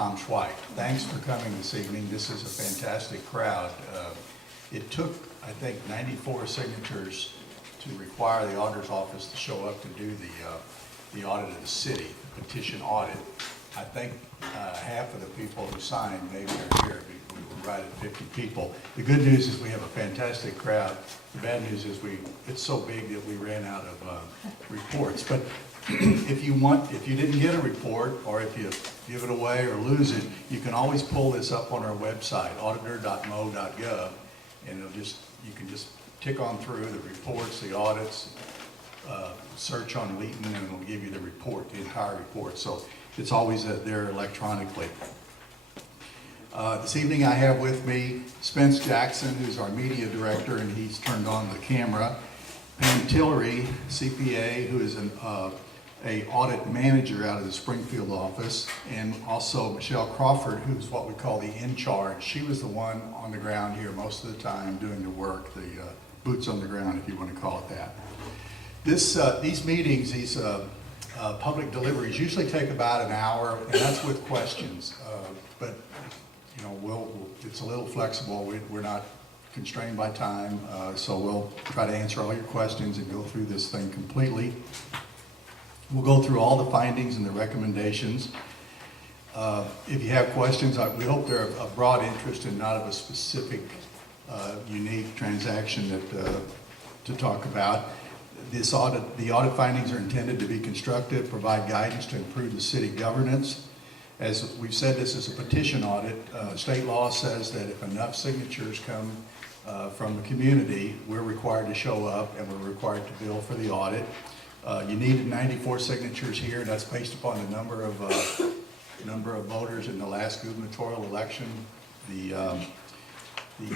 Tom Schweik. Thanks for coming this evening. This is a fantastic crowd. It took, I think, 94 signatures to require the auditor's office to show up to do the audit of the city, the petition audit. I think half of the people who signed maybe are here. We were right at 50 people. The good news is we have a fantastic crowd. The bad news is it's so big that we ran out of reports. But if you didn't get a report, or if you give it away or lose it, you can always pull this up on our website, auditor.mo.gov, and you can just tick on through the reports, the audits, search on Leeton, and it'll give you the report, the entire report. So it's always there electronically. This evening I have with me Spence Jackson, who's our media director, and he's turned on the camera. Pam Tillery, CPA, who is an audit manager out of the Springfield office, and also Michelle Crawford, who's what we call the in charge. She was the one on the ground here most of the time doing the work, the boots on the ground, if you want to call it that. These meetings, these public deliveries usually take about an hour, and that's with questions. But you know, it's a little flexible. We're not constrained by time, so we'll try to answer all your questions and go through this thing completely. We'll go through all the findings and the recommendations. If you have questions, we hope they're of broad interest and not of a specific, unique transaction to talk about. The audit findings are intended to be constructive, provide guidance to improve the city governance. As we've said, this is a petition audit. State law says that if enough signatures come from the community, we're required to show up and we're required to bill for the audit. You needed 94 signatures here. That's based upon the number of voters in the last gubernatorial election. The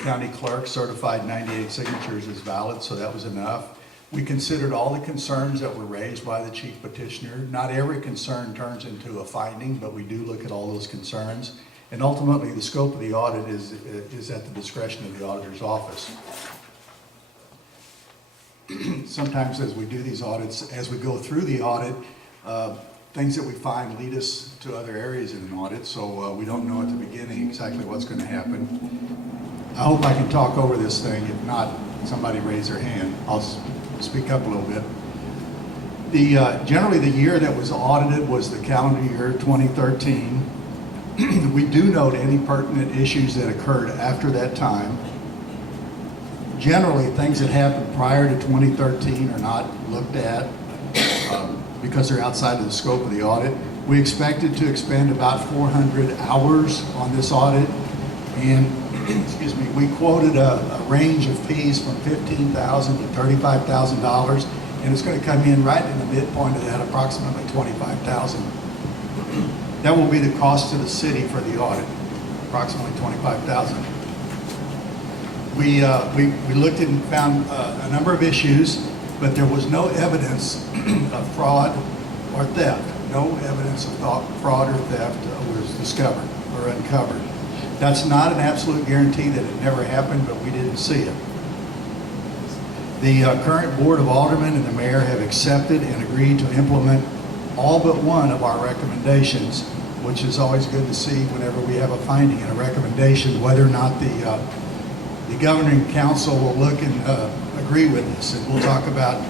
county clerk certified 98 signatures as valid, so that was enough. We considered all the concerns that were raised by the chief petitioner. Not every concern turns into a finding, but we do look at all those concerns. And ultimately, the scope of the audit is at the discretion of the auditor's office. Sometimes as we do these audits, as we go through the audit, things that we find lead us to other areas in an audit, so we don't know at the beginning exactly what's going to happen. I hope I can talk over this thing. If not, somebody raise their hand. I'll speak up a little bit. Generally the year that was audited was the calendar year 2013. We do note any pertinent issues that occurred after that time. Generally, things that happened prior to 2013 are not looked at because they're outside of the scope of the audit. We expected to expend about 400 hours on this audit, and excuse me, we quoted a range of fees from $15,000 to $35,000, and it's going to come in right in the midpoint of that, approximately $25,000. That will be the cost to the city for the audit, approximately $25,000. We looked and found a number of issues, but there was no evidence of fraud or theft. No evidence of fraud or theft was discovered or uncovered. That's not an absolute guarantee that it never happened, but we didn't see it. The current Board of Aldermen and the Mayor have accepted and agreed to implement all but one of our recommendations, which is always good to see whenever we have a finding and a recommendation, whether or not the governing council will look and agree with us. And we'll talk about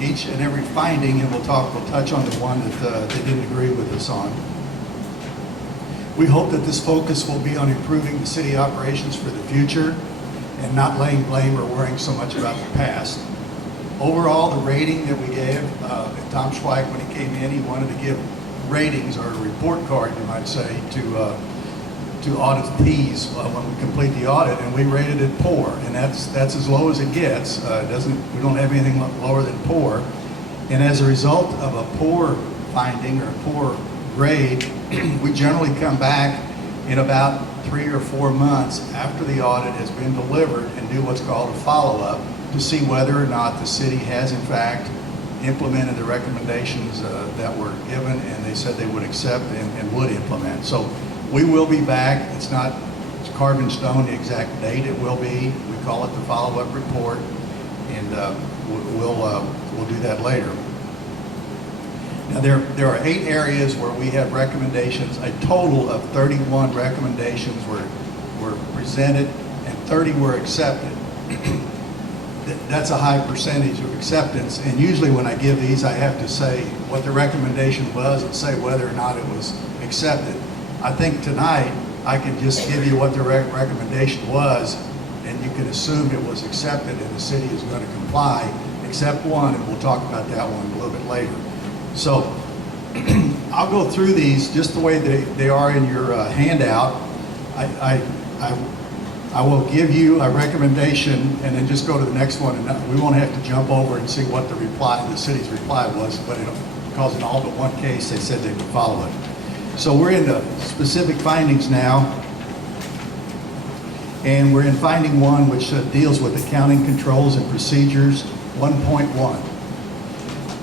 each and every finding, and we'll touch on the one that they didn't agree with us on. We hope that this focus will be on improving the city operations for the future and not laying blame or worrying so much about the past. Overall, the rating that we gave, Tom Schweik, when he came in, he wanted to give ratings, or a report card, you might say, to auditees when we complete the audit, and we rated it poor, and that's as low as it gets. We don't have anything lower than poor, and as a result of a poor finding or a poor grade, we generally come back in about 3 or 4 months after the audit has been delivered and do what's called a follow-up to see whether or not the city has in fact implemented the recommendations that were given, and they said they would accept and would implement. So we will be back. It's not carved in stone the exact date it will be. We call it the follow-up report, and we'll do that later. Now, there are 8 areas where we have recommendations. A total of 31 recommendations were presented and 30 were accepted. That's a high percentage of acceptance, and usually when I give these, I have to say what the recommendation was and say whether or not it was accepted. I think tonight I can just give you what the recommendation was, and you can assume it was accepted and the city is going to comply, except one, and we'll talk about that one a little bit later. So I'll go through these just the way they are in your handout. I will give you a recommendation and then just go to the next one, and we won't have to jump over and see what the city's reply was, but because in all but one case they said they would follow it. So we're into specific findings now, and we're in finding 1, which deals with accounting controls and procedures 1.1.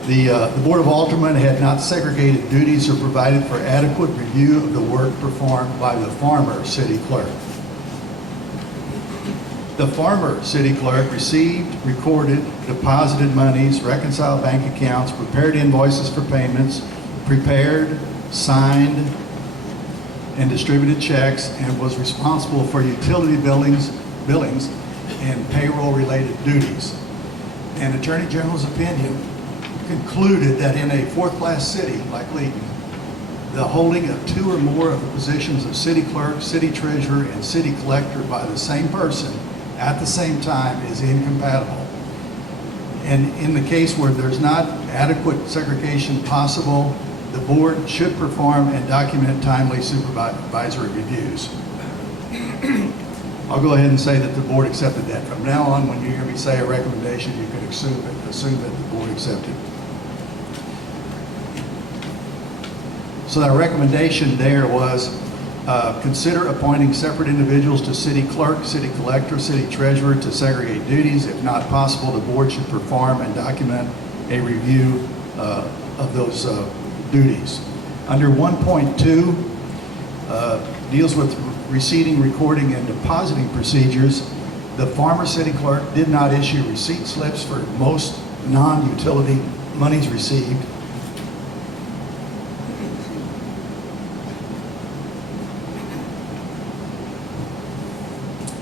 The Board of Aldermen had not segregated duties or provided for adequate review of the work performed by the former city clerk. The former city clerk received, recorded, deposited monies, reconciled bank accounts, prepared invoices for payments, prepared, signed, and distributed checks, and was responsible for utility billings and payroll-related duties. And Attorney General's opinion concluded that in a 4th-class city like Leeton, the holding of 2 or more of the positions of city clerk, city treasurer, and city collector by the same person at the same time is incompatible. And in the case where there's not adequate segregation possible, the board should perform and document timely supervisory reviews. I'll go ahead and say that the board accepted that. From now on, when you hear me say a recommendation, you can assume that the board accepted. So that recommendation there was consider appointing separate individuals to city clerk, city collector, city treasurer to segregate duties. If not possible, the board should perform and document a review of those duties. Under 1.2, deals with receiving, recording, and depositing procedures. The former city clerk did not issue receipt slips for most non-utility monies received.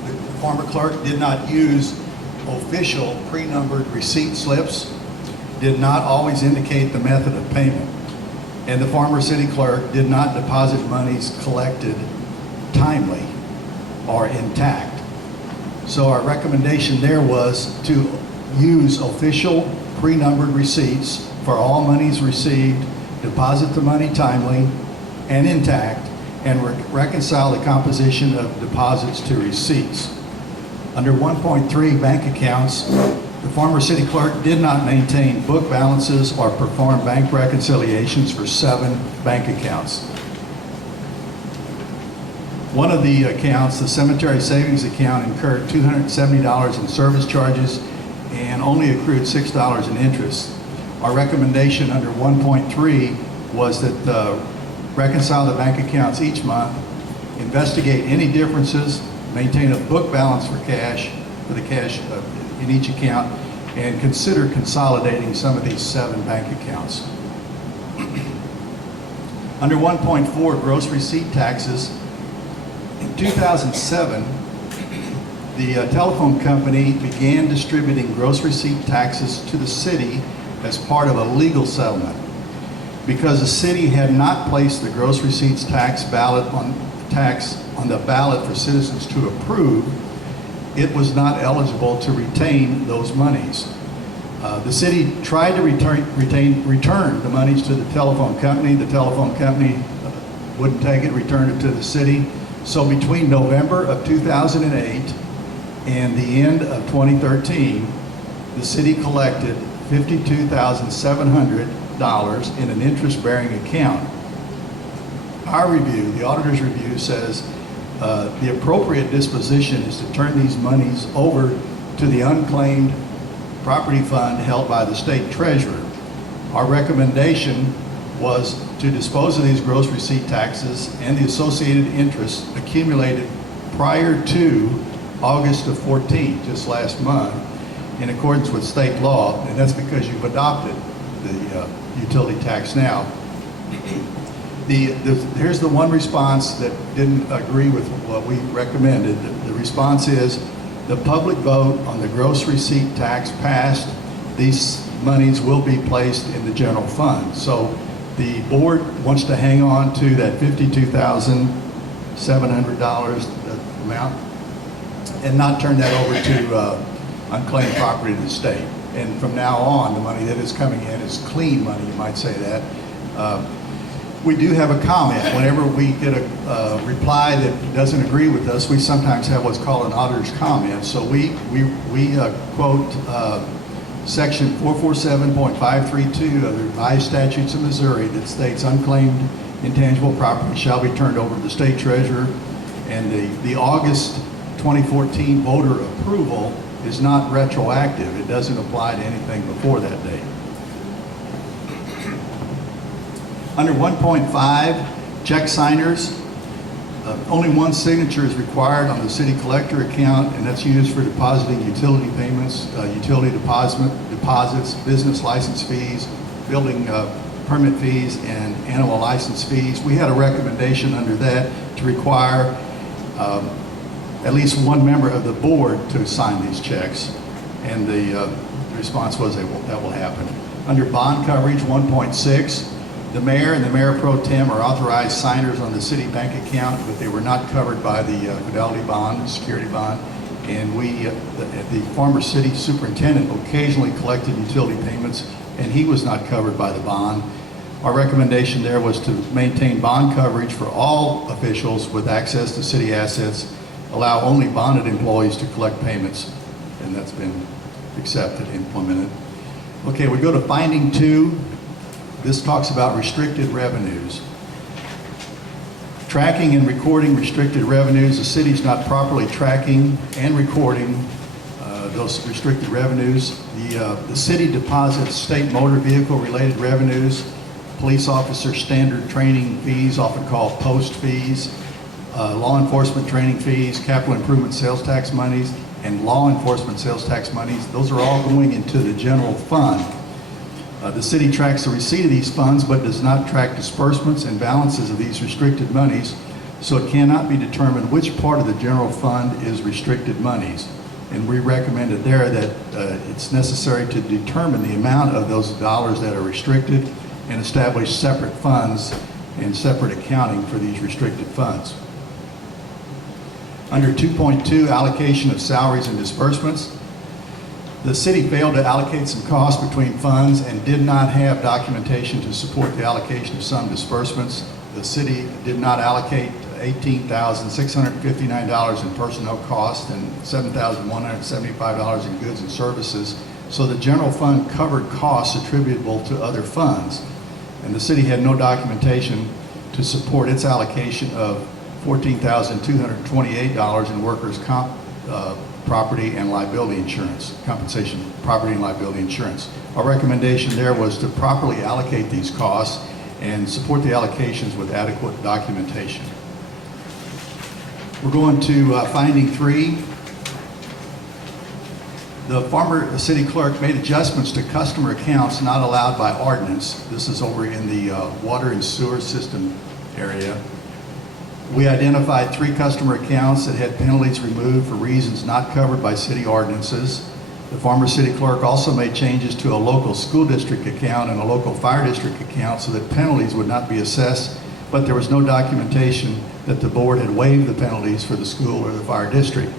The former clerk did not use official pre-numbered receipt slips, did not always indicate the method of payment, and the former city clerk did not deposit monies collected timely or intact. So our recommendation there was to use official pre-numbered receipts for all monies received, deposit the money timely and intact, and reconcile the composition of deposits to receipts. Under 1.3, bank accounts, the former city clerk did not maintain book balances or perform bank reconciliations for 7 bank accounts. One of the accounts, the cemetery savings account, incurred $270 in service charges and only accrued $6 in interest. Our recommendation under 1.3 was that reconcile the bank accounts each month, investigate any differences, maintain a book balance for the cash in each account, and consider consolidating some of these 7 bank accounts. Under 1.4, gross receipt taxes, in 2007, the telephone company began distributing gross receipt taxes to the city as part of a legal settlement. Because the city had not placed the gross receipts tax on the ballot for citizens to approve, it was not eligible to retain those monies. The city tried to return the monies to the telephone company. The telephone company wouldn't take it, returned it to the city. So between November of 2008 and the end of 2013, the city collected $52,700 in an interest-bearing account. Our review, the auditor's review, says the appropriate disposition is to turn these monies over to the unclaimed property fund held by the state treasurer. Our recommendation was to dispose of these gross receipt taxes and the associated interest accumulated prior to August of 14, just last month, in accordance with state law, and that's because you've adopted the utility tax now. Here's the one response that didn't agree with what we recommended. The response is, the public vote on the gross receipt tax passed, these monies will be placed in the general fund. So the board wants to hang on to that $52,700 amount and not turn that over to unclaimed property of the state. And from now on, the money that is coming in is clean money, you might say that. We do have a comment. Whenever we get a reply that doesn't agree with us, we sometimes have what's called an auditor's comment. So we quote section 447.532 of the revised statutes of Missouri that states unclaimed intangible property shall be turned over to the state treasurer, and the August 2014 voter approval is not retroactive. It doesn't apply to anything before that date. Under 1.5, check signers, only one signature is required on the city collector account, and that's used for depositing utility payments, utility deposits, business license fees, building permit fees, and animal license fees. We had a recommendation under that to require at least one member of the board to sign these checks, and the response was that will happen. Under bond coverage 1.6, the mayor and the mayor pro tem are authorized signers on the city bank account, but they were not covered by the fidelity bond, security bond, and the former city superintendent occasionally collected utility payments, and he was not covered by the bond. Our recommendation there was to maintain bond coverage for all officials with access to city assets, allow only bonded employees to collect payments, and that's been accepted, implemented. Okay, we go to finding 2. This talks about restricted revenues. Tracking and recording restricted revenues. The city's not properly tracking and recording those restricted revenues. The city deposits state motor vehicle related revenues, police officer standard training fees, often called post fees, law enforcement training fees, capital improvement sales tax monies, and law enforcement sales tax monies. Those are all going into the general fund. The city tracks the receipt of these funds, but does not track disbursements and balances of these restricted monies, so it cannot be determined which part of the general fund is restricted monies. And we recommended there that it's necessary to determine the amount of those dollars that are restricted and establish separate funds and separate accounting for these restricted funds. Under 2.2, allocation of salaries and disbursements. The city failed to allocate some costs between funds and did not have documentation to support the allocation of some disbursements. The city did not allocate $18,659 in personnel costs and $7,175 in goods and services. So the general fund covered costs attributable to other funds. And the city had no documentation to support its allocation of $14,228 in workers' comp, property and liability insurance, compensation, property and liability insurance. Our recommendation there was to properly allocate these costs and support the allocations with adequate documentation. We're going to finding 3. The former city clerk made adjustments to customer accounts not allowed by ordinance. This is over in the water and sewer system area. We identified 3 customer accounts that had penalties removed for reasons not covered by city ordinances. The former city clerk also made changes to a local school district account and a local fire district account so that penalties would not be assessed, but there was no documentation that the board had waived the penalties for the school or the fire district.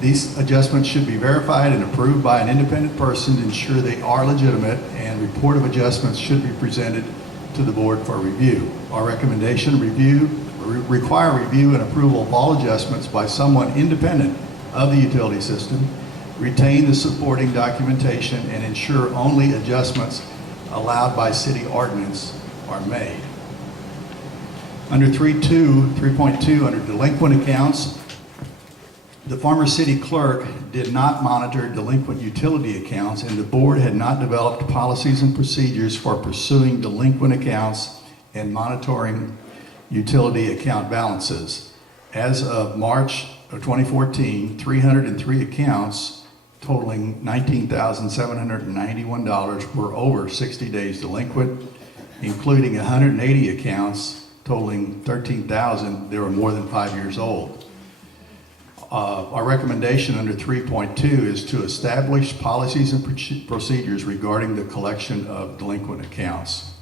These adjustments should be verified and approved by an independent person to ensure they are legitimate, and report of adjustments should be presented to the board for review. Our recommendation, require review and approval of all adjustments by someone independent of the utility system, retain the supporting documentation, and ensure only adjustments allowed by city ordinance are made. Under 3.2, under delinquent accounts, the former city clerk did not monitor delinquent utility accounts, and the board had not developed policies and procedures for pursuing delinquent accounts and monitoring utility account balances. As of March of 2014, 303 accounts totaling $19,791 were over 60 days delinquent, including 180 accounts totaling 13,000 that were more than 5 years old. Our recommendation under 3.2 is to establish policies and procedures regarding the collection of delinquent accounts.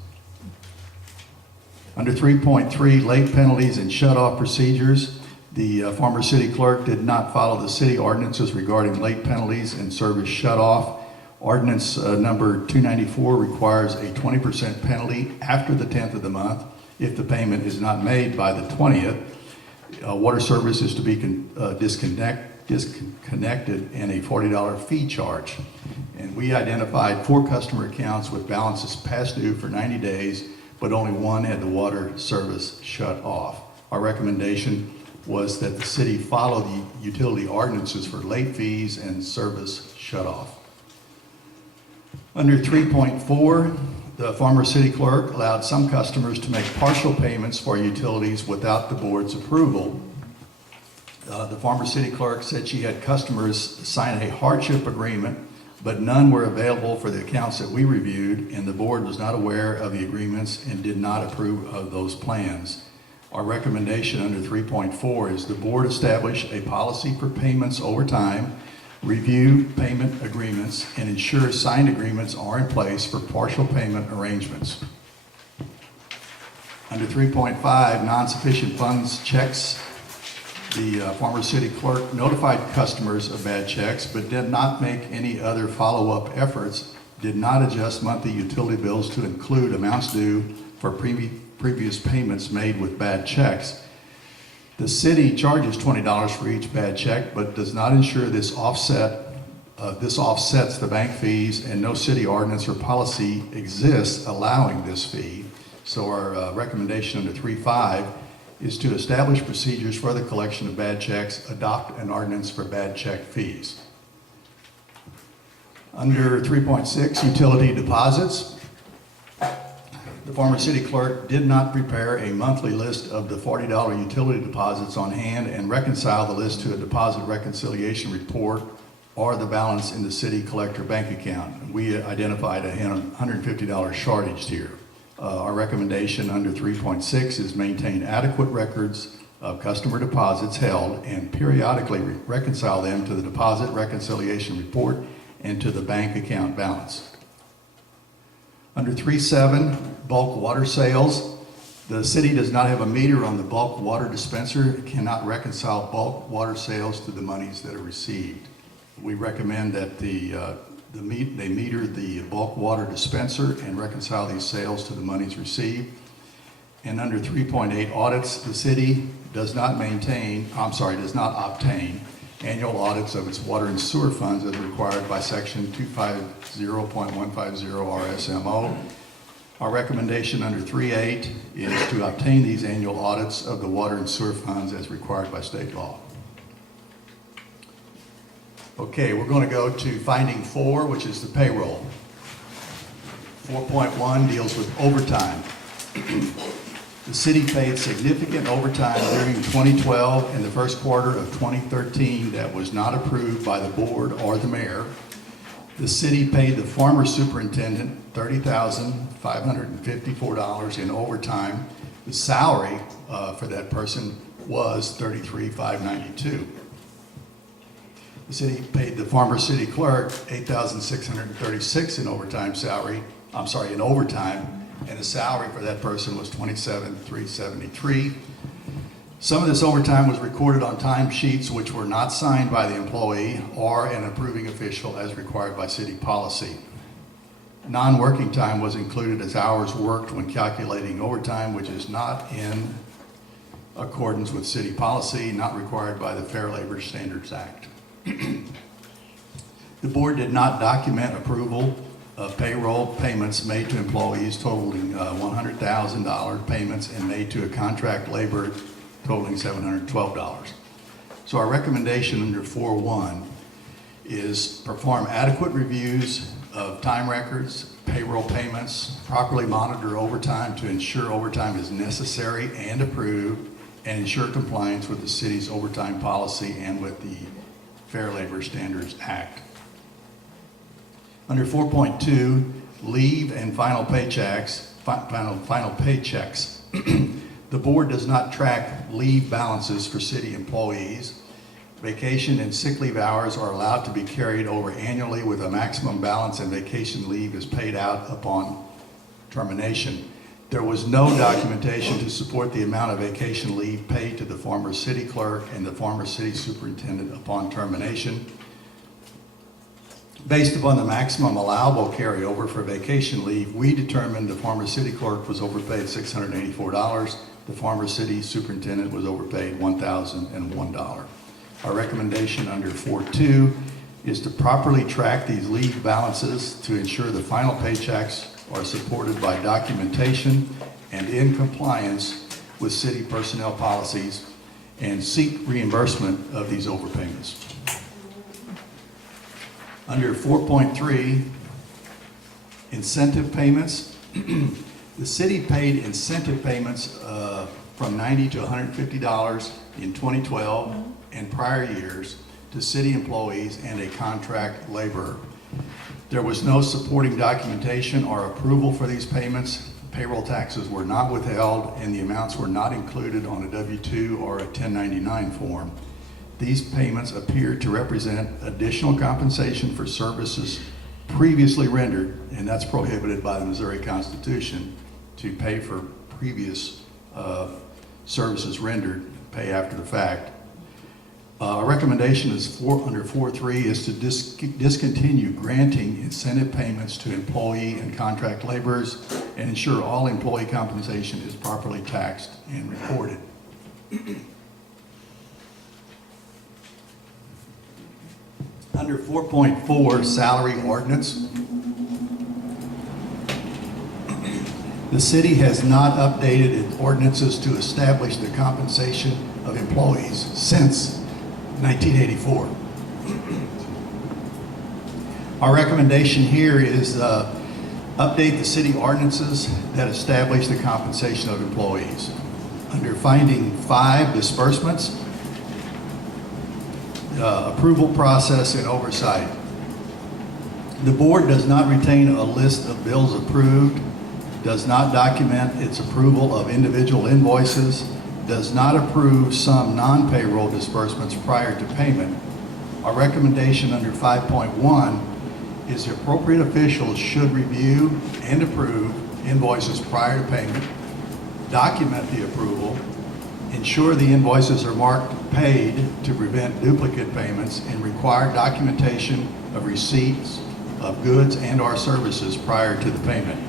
Under 3.3, late penalties and shut-off procedures, the former city clerk did not follow the city ordinances regarding late penalties and service shut-off. Ordinance number 294 requires a 20% penalty after the 10th of the month if the payment is not made by the 20th. Water service is to be disconnected and a $40 fee charge. And we identified 4 customer accounts with balances past due for 90 days, but only one had the water service shut off. Our recommendation was that the city follow the utility ordinances for late fees and service shut off. Under 3.4, the former city clerk allowed some customers to make partial payments for utilities without the board's approval. The former city clerk said she had customers sign a hardship agreement, but none were available for the accounts that we reviewed, and the board was not aware of the agreements and did not approve of those plans. Our recommendation under 3.4 is the board establish a policy for payments over time, review payment agreements, and ensure signed agreements are in place for partial payment arrangements. Under 3.5, non-sufficient funds checks, the former city clerk notified customers of bad checks but did not make any other follow-up efforts, did not adjust monthly utility bills to include amounts due for previous payments made with bad checks. The city charges $20 for each bad check, but does not ensure this offsets the bank fees, and no city ordinance or policy exists allowing this fee. So our recommendation under 3.5 is to establish procedures for the collection of bad checks, adopt an ordinance for bad check fees. Under 3.6, utility deposits. The former city clerk did not prepare a monthly list of the $40 utility deposits on hand and reconcile the list to a deposit reconciliation report or the balance in the city collector bank account. We identified a $150 shortage here. Our recommendation under 3.6 is maintain adequate records of customer deposits held and periodically reconcile them to the deposit reconciliation report and to the bank account balance. Under 3.7, bulk water sales. The city does not have a meter on the bulk water dispenser. It cannot reconcile bulk water sales to the monies that are received. We recommend that they meter the bulk water dispenser and reconcile these sales to the monies received. And under 3.8 audits, the city does not obtain annual audits of its water and sewer funds as required by section 250.150 RSMO. Our recommendation under 3.8 is to obtain these annual audits of the water and sewer funds as required by state law. Okay, we're going to go to finding 4, which is the payroll. 4.1 deals with overtime. The city paid significant overtime during 2012 and the first quarter of 2013 that was not approved by the board or the mayor. The city paid the former superintendent $30,554 in overtime. The salary for that person was $33,592. The city paid the former city clerk $8,636 in overtime, and the salary for that person was $27,373. Some of this overtime was recorded on timesheets which were not signed by the employee or an approving official as required by city policy. Non-working time was included as hours worked when calculating overtime, which is not in accordance with city policy, not required by the Fair Labor Standards Act. The board did not document approval of payroll payments made to employees totaling $100,000 payments and made to a contract labor totaling $712. So our recommendation under 4.1 is perform adequate reviews of time records, payroll payments, properly monitor overtime to ensure overtime is necessary and approved, and ensure compliance with the city's overtime policy and with the Fair Labor Standards Act. Under 4.2, leave and final paychecks, final paychecks. The board does not track leave balances for city employees. Vacation and sick leave hours are allowed to be carried over annually with a maximum balance, and vacation leave is paid out upon termination. There was no documentation to support the amount of vacation leave paid to the former city clerk and the former city superintendent upon termination. Based upon the maximum allowable carryover for vacation leave, we determined the former city clerk was overpaid $684. The former city superintendent was overpaid $1,001. Our recommendation under 4.2 is to properly track these leave balances to ensure the final paychecks are supported by documentation and in compliance with city personnel policies, and seek reimbursement of these overpayments. Under 4.3, incentive payments. The city paid incentive payments from $90 to $150 in 2012 and prior years to city employees and a contract laborer. There was no supporting documentation or approval for these payments. Payroll taxes were not withheld, and the amounts were not included on a W-2 or a 1099 form. These payments appear to represent additional compensation for services previously rendered, and that's prohibited by the Missouri Constitution to pay for previous services rendered, pay after the fact. Our recommendation is under 4.3 is to discontinue granting incentive payments to employee and contract laborers and ensure all employee compensation is properly taxed and reported. Under 4.4, salary ordinance. The city has not updated its ordinances to establish the compensation of employees since 1984. Our recommendation here is update the city ordinances that establish the compensation of employees. Under finding 5, disbursements, approval process and oversight. The board does not retain a list of bills approved, does not document its approval of individual invoices, does not approve some non-payroll disbursements prior to payment. Our recommendation under 5.1 is the appropriate officials should review and approve invoices prior to payment, document the approval, ensure the invoices are marked paid to prevent duplicate payments, and require documentation of receipts of goods and/or services prior to the payment.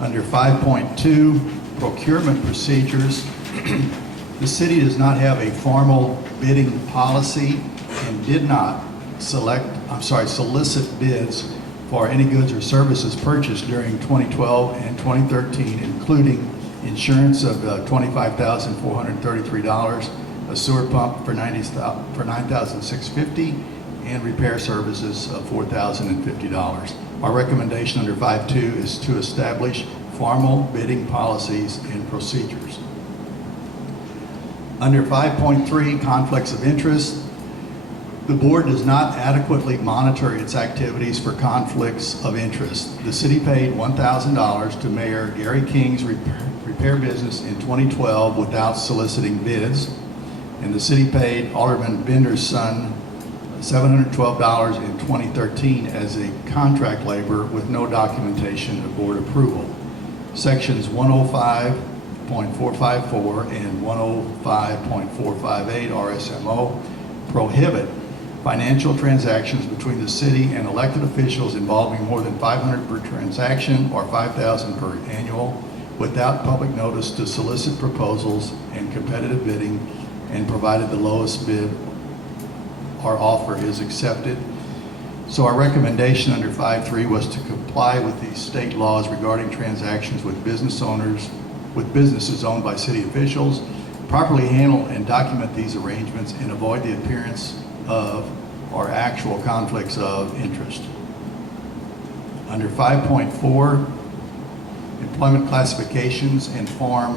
Under 5.2, procurement procedures, the city does not have a formal bidding policy and did not solicit bids for any goods or services purchased during 2012 and 2013, including insurance of $25,433, a sewer pump for $9,650, and repair services of $4,050. Our recommendation under 5.2 is to establish formal bidding policies and procedures. Under 5.3, conflicts of interest, the board does not adequately monitor its activities for conflicts of interest. The city paid $1,000 to Mayor Gary King's repair business in 2012 without soliciting bids, and the city paid Alderman Bender's son $712 in 2013 as a contract laborer with no documentation of board approval. Sections 105.454 and 105.458 RSMO prohibit financial transactions between the city and elected officials involving more than $500 per transaction or $5,000 per annual without public notice to solicit proposals and competitive bidding, and provided the lowest bid or offer is accepted. So our recommendation under 5.3 was to comply with the state laws regarding transactions with businesses owned by city officials, properly handle and document these arrangements, and avoid the appearance of or actual conflicts of interest. Under 5.4, employment classifications and Form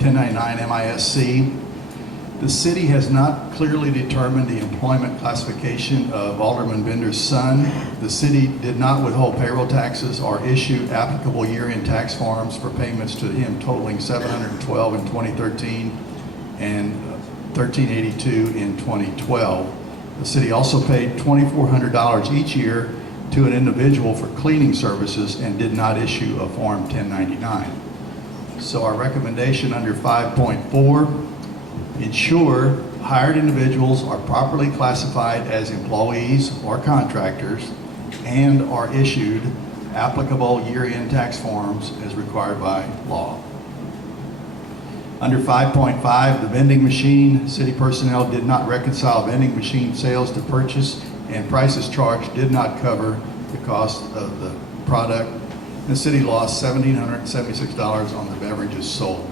1099 MISC, The city has not clearly determined the employment classification of Alderman Bender's son. The city did not withhold payroll taxes or issue applicable year-end tax forms for payments to him totaling $712 in 2013 and $1,382 in 2012. The city also paid $2,400 each year to an individual for cleaning services and did not issue a Form 1099. So our recommendation under 5.4, ensure hired individuals are properly classified as employees or contractors and are issued applicable year-end tax forms as required by law. Under 5.5, the vending machine, city personnel did not reconcile vending machine sales to purchase, and prices charged did not cover the cost of the product. The city lost $1,776 on the beverages sold.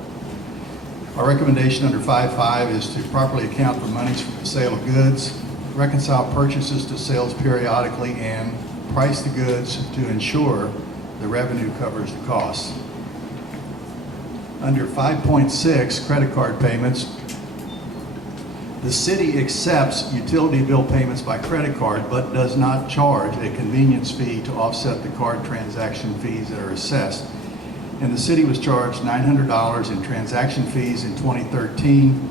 Our recommendation under 5.5 is to properly account for monies from the sale of goods, reconcile purchases to sales periodically, and price the goods to ensure the revenue covers the costs. Under 5.6, credit card payments, the city accepts utility bill payments by credit card but does not charge a convenience fee to offset the card transaction fees that are assessed. And the city was charged $900 in transaction fees in 2013.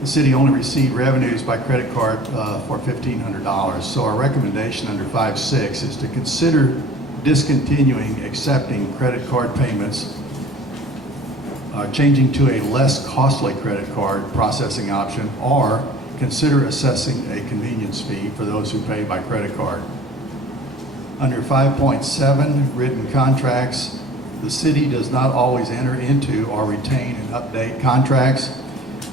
The city only received revenues by credit card for $1,500. So our recommendation under 5.6 is to consider discontinuing accepting credit card payments, changing to a less costly credit card processing option, or consider assessing a convenience fee for those who pay by credit card. Under 5.7, written contracts, the city does not always enter into or retain and update contracts.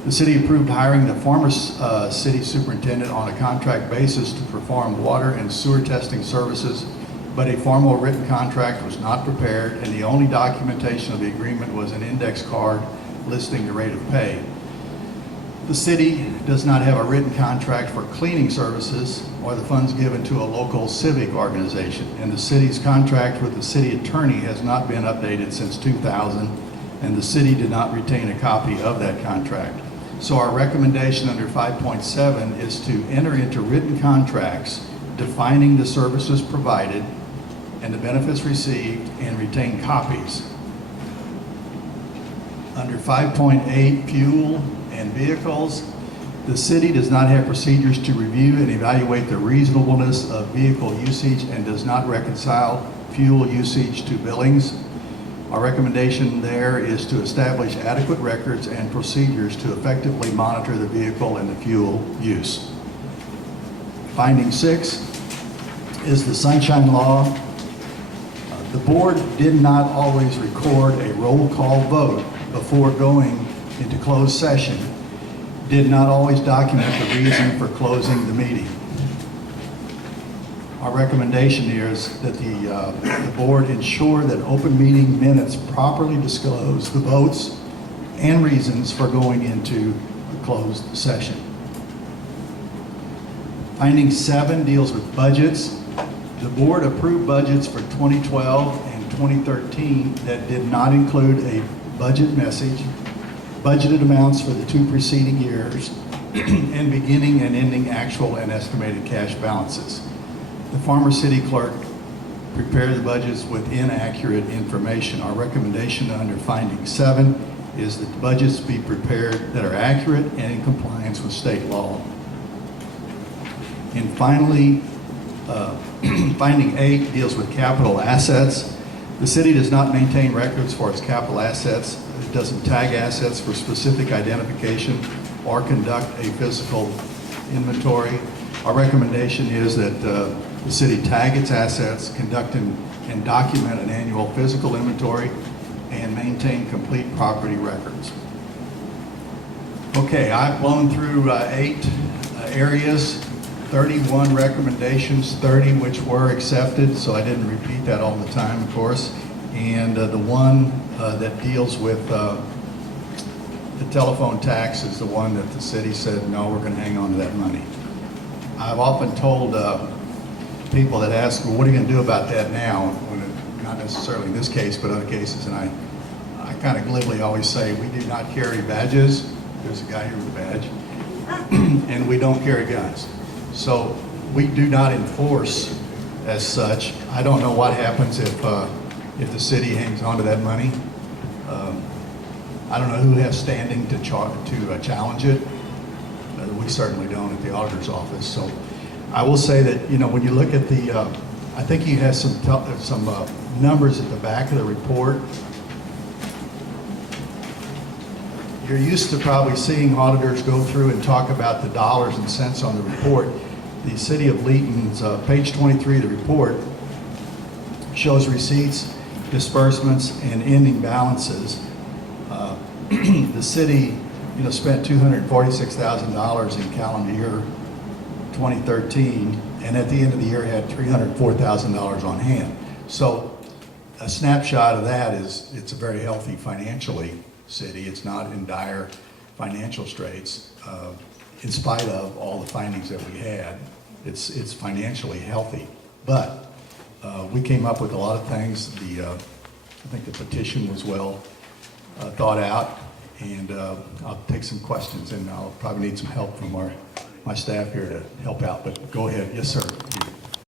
The city approved hiring the former city superintendent on a contract basis to perform water and sewer testing services, but a formal written contract was not prepared, and the only documentation of the agreement was an index card listing the rate of pay. The city does not have a written contract for cleaning services or the funds given to a local civic organization, and the city's contract with the city attorney has not been updated since 2000, and the city did not retain a copy of that contract. So our recommendation under 5.7 is to enter into written contracts defining the services provided and the benefits received and retain copies. Under 5.8, fuel and vehicles, the city does not have procedures to review and evaluate the reasonableness of vehicle usage and does not reconcile fuel usage to billings. Our recommendation there is to establish adequate records and procedures to effectively monitor the vehicle and the fuel use. Finding 6 is the Sunshine Law. The board did not always record a roll call vote before going into closed session, did not always document the reason for closing the meeting. Our recommendation is that the board ensure that open meeting minutes properly disclose the votes and reasons for going into a closed session. Finding 7 deals with budgets. The board approved budgets for 2012 and 2013 that did not include a budget message, budgeted amounts for the 2 preceding years, and beginning and ending actual and estimated cash balances. The former city clerk prepared the budgets with inaccurate information. Our recommendation under finding 7 is that the budgets be prepared that are accurate and in compliance with state law. And finally, finding 8 deals with capital assets. The city does not maintain records for its capital assets. It doesn't tag assets for specific identification or conduct a physical inventory. Our recommendation is that the city tag its assets, conduct and document an annual physical inventory, and maintain complete property records. Okay, I've blown through 8 areas, 31 recommendations, 30 which were accepted, so I didn't repeat that all the time, of course. And the one that deals with the telephone tax is the one that the city said, no, we're going to hang on to that money. I've often told people that ask, well, what are you going to do about that now? When not necessarily in this case, but other cases, and I kind of glibly always say, we do not carry badges. There's a guy here with a badge. and we don't carry guns. So we do not enforce as such. I don't know what happens if the city hangs on to that money. I don't know who has standing to challenge it. We certainly don't at the auditor's office. So I will say that, you know, when you look at the, I think he has some numbers at the back of the report. You're used to probably seeing auditors go through and talk about the dollars and cents on the report. The City of Leeton's page 23 of the report shows receipts, disbursements, and ending balances. The city, you know, spent $246,000 in calendar year 2013, and at the end of the year had $304,000 on hand. So a snapshot of that is it's a very healthy financially city. It's not in dire financial straits. In spite of all the findings that we had, it's financially healthy. But we came up with a lot of things. I think the petition was well thought out, and I'll take some questions, and I'll probably need some help from my staff here to help out. But go ahead. Yes, sir.